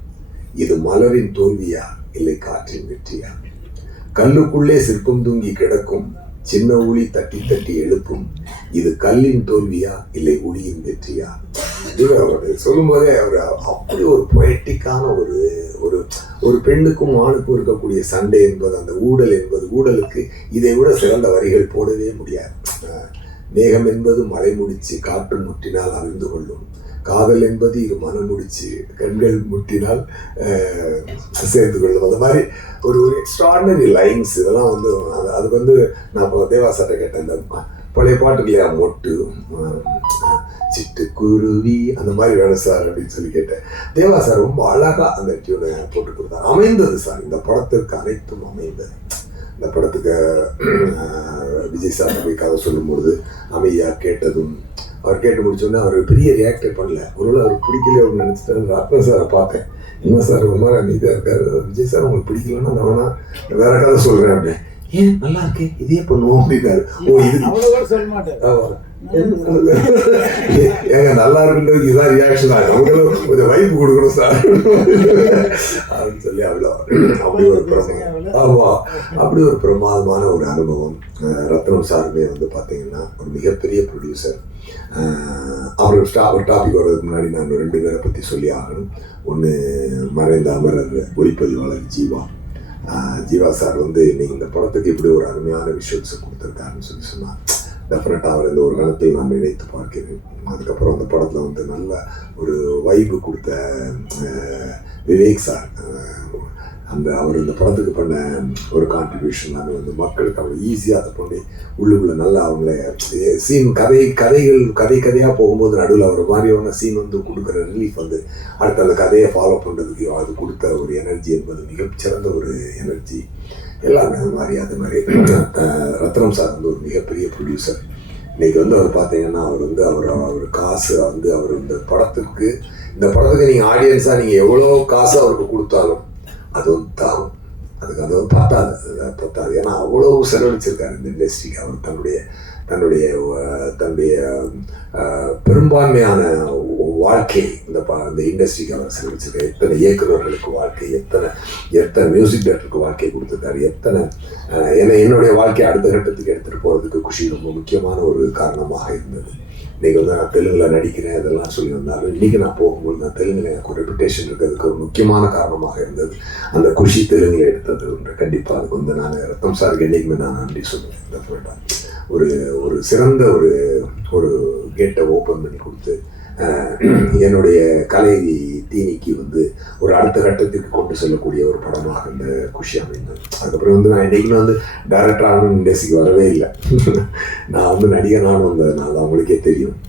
இது மலரின் தோல்வியா இல்லை காற்றின் வெற்றியா, கல்லுக்குள்ளே சிற்பம் தூங்கி கிடக்கும் சின்ன ஊழி தட்டி தட்டி எழுப்பும், இது கல்லின் தோல்வியா இல்லை ஒளியின் வெற்றியா. சொல்லும் போதே அவர் அப்படி ஒரு பொயட்டிக்கான ஒரு பெண்ணுக்கும் ஆணுக்கும் இருக்கக்கூடிய சண்டை என்பது, அந்த ஊடல் என்பது, ஊடலுக்கு இதை விட சிறந்த வரிகள் போடவே முடியாது. மேகம் என்பது மழை முடிச்சு காற்று முட்டினால் அறிந்து கொள்ளும், காதல் என்பது இது மனம் முடிச்சு கண்கள் முட்டினால் சேர்ந்து கொள்ளும். அந்த மாதிரி ஒரு எக்ஸ்ட்ராடினரி லைன்ஸ் இதெல்லாம் வந்து அது வந்து நான் இப்போ தேவா சார்ட்ட கேட்டேன், இந்த பழைய பாட்டுக்கு இல்லையா மொட்டு சிட்டுக்குருவி அந்த மாதிரி வேணும் சார் அப்படின்னு சொல்லி கேட்டேன். தேவா சார் ரொம்ப அழகாக அந்த டியூனை போட்டு கொடுத்தார். அமைந்தது சார், இந்த படத்திற்கு அனைத்தும் அமைந்தது. இந்த படத்துக்கு விஜய் சார் போய் கதை சொல்லும்பொழுது அமைதியாக கேட்டதும், அவர் கேட்டு முடிச்சோடனே அவர் பெரிய ரியாக்டே பண்ணல. ஒருவேளை அவர் பிடிக்கல அப்படின்னு நினச்சிட்டு ரத்ன சாரை பார்த்தேன், இன்னும் சார் ரொம்ப மாதிரி அமைதியாக இருக்காரு, விஜய் சார் உங்களுக்கு பிடிக்கலன்னா நான் வேணா வேற கதை சொல்கிறேன் அப்படின்னு. ஏன் நல்லா இருக்கே இதே பண்ணுவோம் அப்படின்னாரு. ஓ இது ஆமாம் ஏங்க நல்லா இருக்குன்றது இதுதான் ரியாக்ஷன் ஆகும், அவங்களும் கொஞ்சம் வைப்பு கொடுக்கணும் சார் அப்படின்னு சொல்லி அப்படி ஒரு அப்படி ஒரு பிரமாதமான ஒரு அனுபவம். ரத்னம் சாருமே வந்து பார்த்தீங்கன்னா ஒரு மிகப்பெரிய ப்ரொடியூசர். அவர் டாபிக் வர்றதுக்கு முன்னாடி நான் 2 பேரை பற்றி சொல்லி ஆகணும். ஒன்று மறைந்த அமரர் ஒளிப்பதிவாளர் ஜீவா சார் வந்து இன்னைக்கு இந்த படத்துக்கு இப்படி ஒரு அருமையான விஷுவல்ஸை கொடுத்துருக்காருன்னு சொல்லி சொன்னார். டெஃபினட்டாக அவர் இந்த ஒரு காலத்தில் நான் நினைத்து பார்க்கிறேன். அதுக்கப்புறம் அந்த படத்தில் வந்து நல்ல ஒரு வைப்பு கொடுத்த விவேக் சார், அவர் இந்த படத்துக்கு பண்ண ஒரு கான்ட்ரிபியூஷன் அது வந்து மக்களுக்கு அவங்க ஈஸியாக அதை பண்ணி உள்ளுக்குள்ள நல்லா அவங்கள சீன் கதையாக போகும்போது நடுவில் ஒரு மாதிரியான சீன் வந்து கொடுக்குற ரிலீஃப் வந்து அடுத்த அந்த கதையை ஃபாலோ பண்ணுறதுக்கு அது கொடுத்த ஒரு எனர்ஜி என்பது மிகச்சிறந்த ஒரு எனர்ஜி. எல்லாமே அது மாதிரி ரத்னம் சார் வந்து ஒரு மிகப்பெரிய ப்ரொடியூசர். இன்றைக்கி வந்து அவர் பார்த்தீங்கன்னா அவர் காசு வந்து அவர் இந்த படத்துக்கு நீங்கள் ஆடியன்ஸாக நீங்கள் எவ்வளோ காசு அவருக்கு கொடுத்தாலும் அது வந்து தாகும், அது வந்து பத்தாது. ஏன்னா அவ்வளோ செலவழிச்சிருக்காரு இந்த இண்டஸ்ட்ரிக்கு. அவர் தன்னுடைய பெரும்பான்மையான வாழ்க்கை இந்த இண்டஸ்ட்ரிக்கு அவர் செலவழிச்சிருக்காரு. எத்தனை இயக்குநர்களுக்கு வாழ்க்கை, எத்தனை மியூசிக் டைரக்டருக்கு வாழ்க்கை கொடுத்துருக்காரு, என்னுடைய வாழ்க்கையை அடுத்த கட்டத்துக்கு எடுத்துகிட்டு போகிறதுக்கு குஷி ரொம்ப முக்கியமான ஒரு காரணமாக இருந்தது. இன்றைக்கி வந்து நான் தெலுங்கில் நடிக்கிறேன் அதெல்லாம் சொல்லி வந்தாலும் இன்றைக்கி நான் போகும்போது நான் தெலுங்கில் எனக்கு ஒரு ரெப்புடேஷன் இருக்கிறதுக்கு ஒரு முக்கியமான காரணமாக இருந்தது அந்த குஷி தெலுங்கில் எடுத்தது ஒன்று. கண்டிப்பாக அதுக்கு வந்து நான் ரத்னம் சாருக்கு என்றைக்குமே நான் நன்றி சொல்லுவேன். ஒரு சிறந்த ஒரு கேட்டை ஓப்பன் பண்ணி கொடுத்து என்னுடைய கலை தீனிக்கு வந்து ஒரு அடுத்த கட்டத்துக்கு கொண்டு செல்லக்கூடிய ஒரு படமாக இந்த குஷி அமைந்தது. அதுக்கப்புறம் வந்து நான் என்றைக்குமே வந்து டைரக்டர் ஆகணும்னு இண்டஸ்ட்ரிக்கு வரவே இல்லை. நான் வந்து நடிகர் நானும் வந்ததுனால அவங்களுக்கே தெரியும்.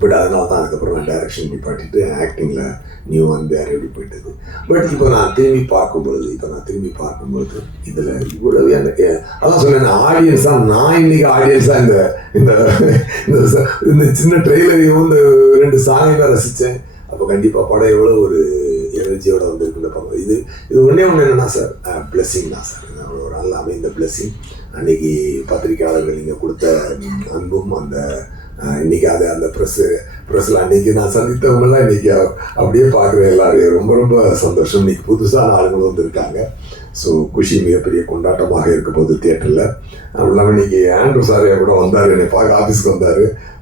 பட் அதனால தான் அதுக்கப்புறம் நான் டைரக்ஷன் நிப்பாட்டிட்டு ஆக்டிங்கில் நியூ வந்து எப்படி போயிட்டது. பட் இப்போ நான் திரும்பி பார்க்கும்பொழுது இதில் இவ்வளவு அதான் சொன்னேன், ஆடியன்ஸாக நான் இன்னைக்கு ஆடியன்ஸாக இந்த சின்ன ட்ரெய்லரையும் இந்த 2 சாங்கையும் ரசித்தேன். அப்போ கண்டிப்பாக படம் எவ்வளோ ஒரு எனர்ஜியோட வந்துருக்குன்னு பார்ப்போம். இது ஒன்றே என்னென்னா சார், பிளெஸ்ஸிங் தான் சார். ஒரு நல்ல அமைந்த பிளெஸ்ஸிங். அன்றைக்கி பத்திரிகையாளர்கள் நீங்கள் கொடுத்த அன்பும் இன்றைக்கி அந்த ப்ரெஸ்ஸில் அன்றைக்கி நான் சந்தித்தவங்களாம் இன்றைக்கி அப்படியே பார்க்குற எல்லாரையும் ரொம்ப ரொம்ப சந்தோஷம். இன்றைக்கி புதுசான ஆளுங்களும் வந்துருக்காங்க. ஸோ குஷி மிகப்பெரிய கொண்டாட்டமாக இருக்க போது தியேட்டரில். இல்லாமல் இன்றைக்கி ஆண்ட்ரூ சார் கூட வந்தார், என்னை பார்க்க ஆஃபீஸ்க்கு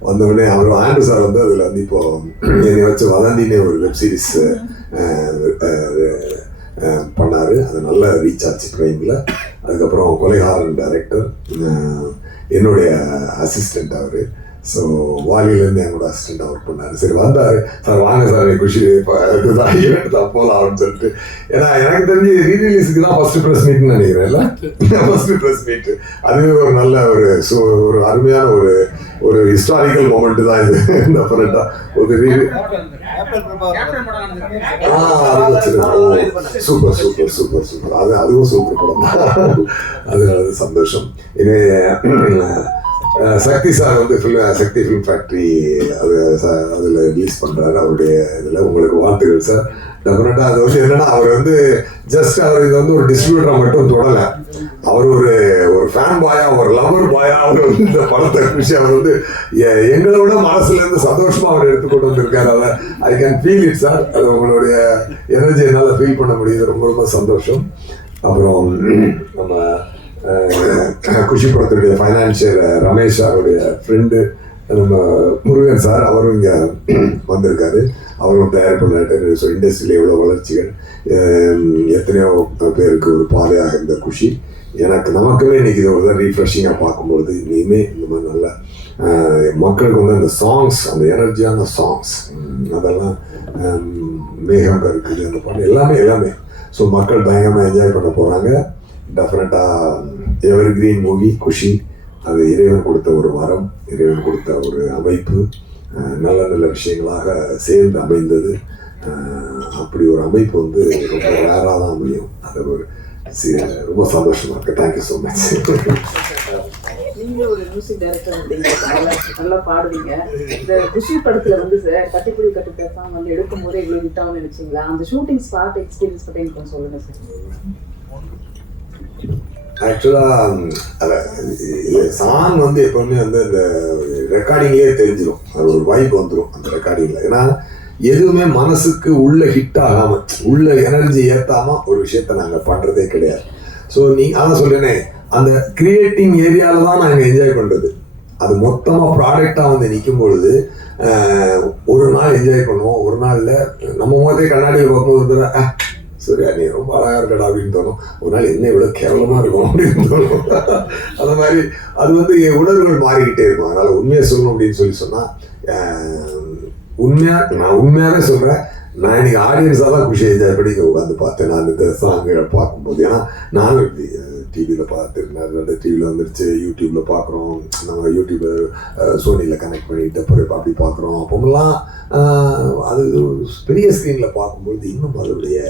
வந்தவுடனே ஆண்ட்ரூ சார் வந்து அதில் வந்து இப்போது என்னை வச்சு வதந்தினே ஒரு வெப் சீரிஸ் பண்ணார். அது நல்ல ரீச் ஆச்சு ப்ரைமில். அதுக்கப்புறம் கொலைகாரன் டைரக்டர் என்னுடைய அசிஸ்டண்ட் அவர். ஸோ வாலியிலேருந்து என்னோட அசிஸ்டண்ட் ஒர்க் பண்ணார். சரி வந்தார், சார் வாங்க சார் குஷி தான் போகலாம் அப்படின்னு சொல்லிட்டு. ஏன்னா எனக்கு தெரிஞ்சு ரீரிலீஸுக்கு தான் ஃபஸ்ட்டு ப்ரெஸ் மீட்னு நினைக்கிறேன்ல, ஃபஸ்ட்டு ப்ரெஸ் மீட்டு. அதுவே ஒரு நல்ல ஒரு அருமையான ஒரு ஹிஸ்டாரிக்கல் மொமெண்ட் தான் இது. இந்த பரட்டா ஒரு சூப்பர் அதுவும் சூப்பர் படம் தான். அது சந்தோஷம். இது சக்தி சார் வந்து சக்தி ஃபிலிம் ஃபேக்ட்ரி அதில் ரிலீஸ் பண்ணுறாரு. அவருடைய இதில் உங்களுக்கு வாழ்த்துக்கள் சார். டெஃபினட்டாக அது வந்து என்னென்னா அவர் வந்து ஜஸ்ட் அவர் இது வந்து ஒரு டிஸ்ட்ரிபியூட்டரை மட்டும் தொடலை, அவர் ஒரு ஃபேன் பாயா, ஒரு லவர் பாயா அவர் வந்து இந்த படத்தை குஷி அவர் வந்து எங்களோட மனசுலேருந்து சந்தோஷமாக அவர் எடுத்துக்கொண்டு வந்திருக்காரு. அதை I can feel it sir. அது உங்களுடைய எனர்ஜி என்னால் ஃபீல் பண்ண முடியுது. ரொம்ப ரொம்ப சந்தோஷம். அப்புறம் நம்ம குஷி படத்துடைய ஃபைனான்சியர் ரமேஷ் அவருடைய ஃப்ரெண்டு நம்ம முருகன் சார், அவரும் இங்கே வந்திருக்காரு. அவரும் தயார் பண்ணாரு. ஸோ இண்டஸ்ட்ரியில் எவ்வளோ வளர்ச்சிகள், எத்தனையோ பேருக்கு ஒரு பாதையாக இருந்த குஷி. நமக்குமே இன்றைக்கி இது ஒரு ரீஃப்ரெஷிங்காக பார்க்கும்பொழுது இனிமேல் இந்த மாதிரி நல்லா மக்களுக்கு வந்து அந்த சாங்ஸ், அந்த எனர்ஜியான சாங்ஸ் அதெல்லாம் மேகம் இருக்குது அந்த பாட்டு எல்லாமே. ஸோ மக்கள் பயங்கரமாக என்ஜாய் பண்ண போகிறாங்க. டெஃபினட்டாக எவர் கிரீன் மூவி குஷி. அது இறைவன் கொடுத்த ஒரு வரம், இறைவன் கொடுத்த ஒரு அமைப்பு, நல்ல விஷயங்களாக சேர்ந்து அமைந்தது. அப்படி ஒரு அமைப்பு வந்து ரொம்ப ரேராக தான் அமையும். அது ரொம்ப சந்தோஷமாக இருக்குது. Thank you so much. நீங்களும் ஒரு மியூசிக் டைரக்டர், நல்லா பாடுவீங்க. இந்த குஷி படத்துல வந்து சார் கட்டிப்புடி கட்டு சாங் வந்து எடுக்கும் போதே இவ்வளவு ஹிட் ஆகும்னு நினைச்சீங்களா? அந்த ஷூட்டிங் ஸ்பாட் எக்ஸ்பீரியன்ஸ் பற்றி எனக்கு கொஞ்சம் சொல்லுங்க சார். ஆக்சுவலாக சாங் வந்து எப்பவுமே வந்து அந்த ரெக்கார்டிங்லேயே தெரிஞ்சிடும். அது ஒரு வைப் வந்துடும் அந்த ரெக்கார்டிங்கில். ஏன்னா எதுவுமே மனசுக்கு உள்ள ஹிட் ஆகாமல், உள்ள எனர்ஜி ஏற்றாமல் ஒரு விஷயத்த நாங்கள் பண்ணுறதே கிடையாது. ஸோ அதான் சொல்கிறேனே, அந்த கிரியேட்டிங் ஏரியாவில் தான் நாங்கள் என்ஜாய் பண்ணுறது. அது மொத்தமாக ப்ராடக்டாக வந்து நிற்கும் பொழுது ஒரு நாள் என்ஜாய் பண்ணுவோம், ஒரு நாளில் நம்ம முகத்தை கண்ணாடியில் பார்க்கும்போது சூர்யா நீ ரொம்ப அழகா இருக்கடா அப்படின்னு தோணும். ஒரு நாள் என்ன இவ்வளோ கேவலமாக இருக்கும் அப்படின்னு தோணும். அந்த மாதிரி அது வந்து என் உணர்வுகள் மாறிக்கிட்டே இருக்கும். அதனால் உண்மையை சொல்லணும் அப்படின்னு சொன்னால் நான் உண்மையாகவே சொல்கிறேன். நான் இன்னைக்கு ஆடியன்ஸாக தான் குஷி என்ஜாய் பண்ணி உட்காந்து பார்த்தேன். நான் இந்த சாங்குகளை பார்க்கும்போது ஏன்னா நானும் இப்படி டிவியில் பார்த்துருந்தேன், டிவியில் வந்துருச்சு, யூடியூப்பில் பார்க்குறோம், நம்ம யூடியூப்பில் சோனியில் கனெக்ட் பண்ணிட்டு அப்புறம் அப்படி பார்க்குறோம். அப்போமெல்லாம் அது பெரிய ஸ்க்ரீனில் பார்க்கும்போது இன்னும் அதோடைய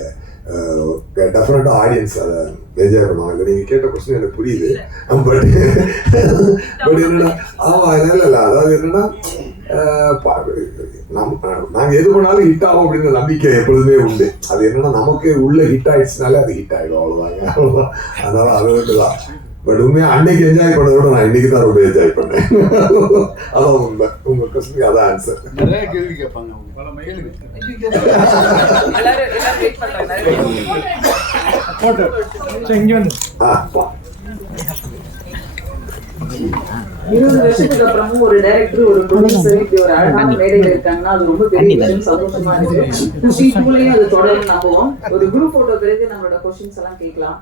டெஃபினட்டாக ஆடியன்ஸ் அதை என்ஜாய் பண்ணுவாங்க. இல்லை நீங்கள் கேட்ட கொஸ்டின் எனக்கு புரியுது. பட் என்னென்னா ஆமாம் இல்லை அதாவது என்னென்னா நாங்கள் எது பண்ணாலும் ஹிட் ஆகும் அப்படிங்கிற நம்பிக்கை எப்பொழுதுமே உண்டு. அது என்னன்னா நமக்கு உள்ள ஹிட் ஆயிடுச்சுனாலே அது ஹிட் ஆகிடும், அவ்வளோதாங்க. அதனால அது வந்து தான். பட் உண்மையாக அன்னைக்கு என்ஜாய் பண்ணதை விட நான் இன்னைக்கு தான் ரொம்ப என்ஜாய் பண்ணேன். அதான் உண்மை. உங்கள் கொஸ்டினுக்கு அதான் ஆன்சர். நிறைய கேள்வி கேட்பாங்க அவங்க. 20 வருஷத்துக்கு அப்புறமும் ஒரு டைரக்டர் ஒரு ப்ரொடியூசர் இப்படி ஒரு அழகான மேடையில இருக்காங்கன்னா அது ரொம்ப பெரிய விஷயம், சந்தோஷமா இருக்கு. குஷி டூலையும் அது தொடரும் நம்புவோம். ஒரு குரூப் போட்டோ பிறகு நம்மளோட கொஸ்டின்ஸ் எல்லாம் கேட்கலாம்.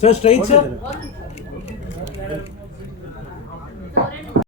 Sir, straight sir.